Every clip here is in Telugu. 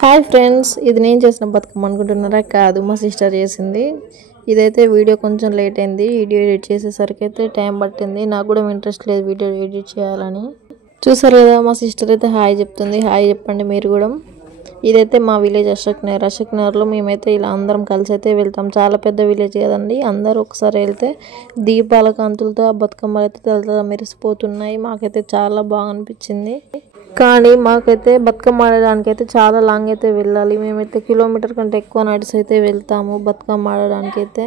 హాయ్ ఫ్రెండ్స్, ఇది నేను చేసిన బతుకమ్మ అనుకుంటున్నారా? కాదు, మా సిస్టర్ చేసింది. ఇదైతే వీడియో కొంచెం లేట్ అయింది. వీడియో ఎడిట్ చేసేసరికి అయితే టైం పట్టింది. నాకు కూడా ఇంట్రెస్ట్ లేదు వీడియో ఎడిట్ చేయాలని. చూసారు కదా, మా సిస్టర్ అయితే హాయ్ చెప్తుంది. హాయ్ చెప్పండి మీరు కూడా. ఇదైతే మా విలేజ్ అశోక్ నగర్లో మేమైతే ఇలా అందరం కలిసి అయితే వెళ్తాం. చాలా పెద్ద విలేజ్ కదండి. అందరూ ఒకసారి వెళ్తే దీపాల కాంతులతో ఆ బతుకమ్మలు అయితే తలతల మెరిసిపోతున్నాయి. మాకైతే చాలా బాగా అనిపించింది. కానీ మాకైతే బతుకమ్మ ఆడడానికి అయితే చాలా లాంగ్ అయితే వెళ్ళాలి. మేమైతే కిలోమీటర్ కంటే ఎక్కువ నడిచి అయితే వెళ్తాము బతుకమ్మ ఆడడానికి అయితే.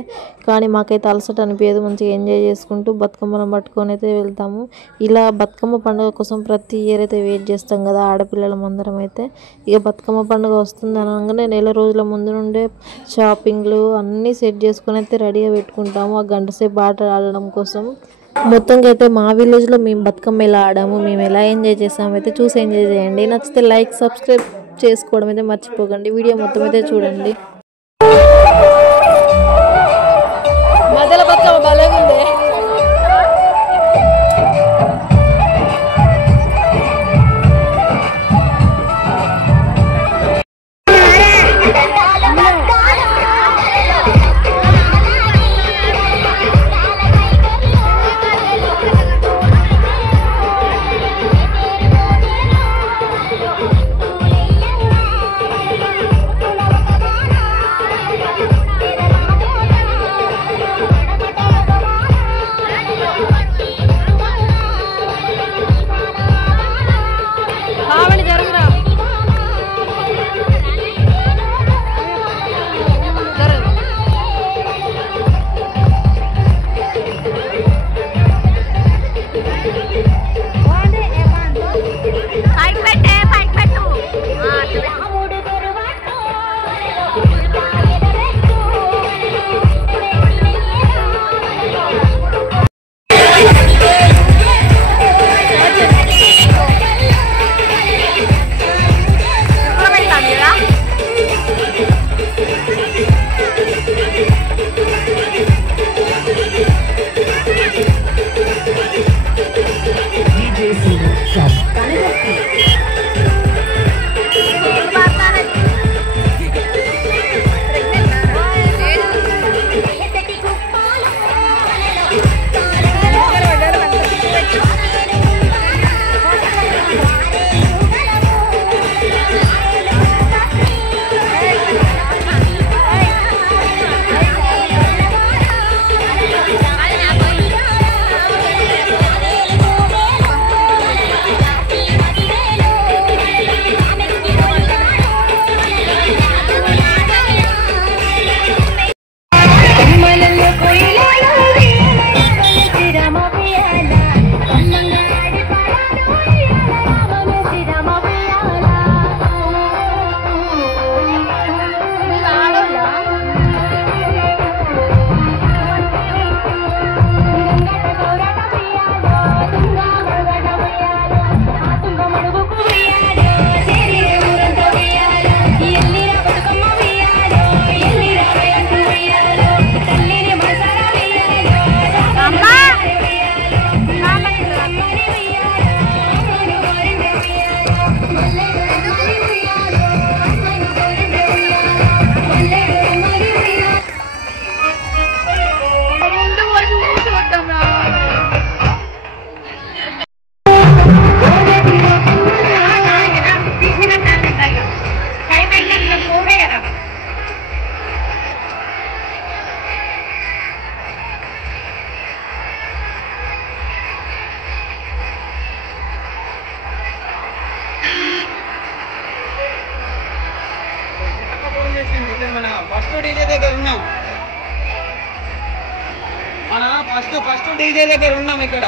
కానీ మాకైతే అలసట అనిపించదు. మంచిగా ఎంజాయ్ చేసుకుంటూ బతుకమ్మను పట్టుకొని అయితే వెళ్తాము. ఇలా బతుకమ్మ పండుగ కోసం ప్రతి ఇయర్ అయితే వెయిట్ చేస్తాం కదా ఆడపిల్లల అందరం అయితే. ఇక బతుకమ్మ పండుగ వస్తుంది అనగానే నెల రోజుల ముందు నుండే షాపింగ్లు అన్నీ సెట్ చేసుకొని అయితే రెడీగా పెట్టుకుంటాము ఆ గంట సేపు ఆట ఆడడం కోసం. మొత్తంగా అయితే మా విలేజ్లో మేము బతుకమ్మ ఎలా ఆడాము, మేము ఎలా ఎంజాయ్ చేసాము అయితే చూసి ఎంజాయ్ చేయండి. నచ్చితే లైక్, సబ్స్క్రైబ్ చేసుకోవడం అయితే మర్చిపోకండి. వీడియో మొత్తం అయితే చూడండి. మధ్యలో బతుకమ్మ బాగుంది. ఫస్ట్ డీజే దగ్గర ఉన్నాం. ఫస్ట్ డీజే దగ్గర ఉన్నాం ఇక్కడ.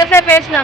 ఎంతసేపు వేసినా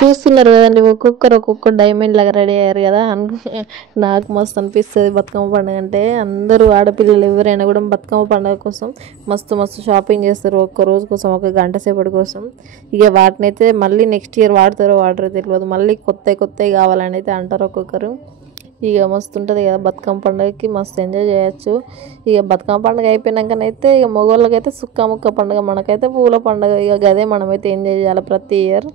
చూస్తున్నారు కదండి, ఒక్కొక్క డైమండ్ లాగా రెడీ అయ్యారు కదా. నాకు మస్తు అనిపిస్తుంది బతుకమ్మ పండుగ అంటే. అందరూ ఆడపిల్లలు ఎవరైనా కూడా బతుకమ్మ పండుగ కోసం మస్తు షాపింగ్ చేస్తారు, ఒక్క రోజు కోసం, ఒక గంట సేపటి కోసం. ఇక వాటినైతే మళ్ళీ నెక్స్ట్ ఇయర్ వాడతారో తెలియదు, మళ్ళీ కొత్తవి కావాలని అయితే అంటారు ఒక్కొక్కరు. ఇక మస్తు ఉంటుంది కదా బతుకమ్మ పండుగకి, మస్తు ఎంజాయ్ చేయొచ్చు. ఇక బతుకమ్మ పండుగ అయిపోయినాకనైతే ఇక మగవాళ్ళకైతే సుక్క ముక్క పండుగ, మనకైతే పూల పండుగ. ఇక గదే మనమైతే ఎంజాయ్ చేయాలి ప్రతి ఇయర్.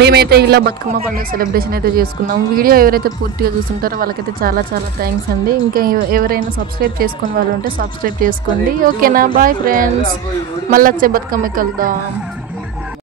మేమైతే ఇలా బతుకమ్మ పండుగ సెలబ్రేషన్ అయితే చేసుకున్నాం. వీడియో ఎవరైతే పూర్తిగా చూస్తుంటారో వాళ్ళకైతే చాలా థ్యాంక్స్ అండి. ఇంకా ఎవరైనా సబ్స్క్రైబ్ చేసుకునే వాళ్ళు ఉంటే సబ్స్క్రైబ్ చేసుకోండి. ఓకేనా, బాయ్ ఫ్రెండ్స్, మళ్ళీ వచ్చే బతుకమ్మకి వెళ్దాం.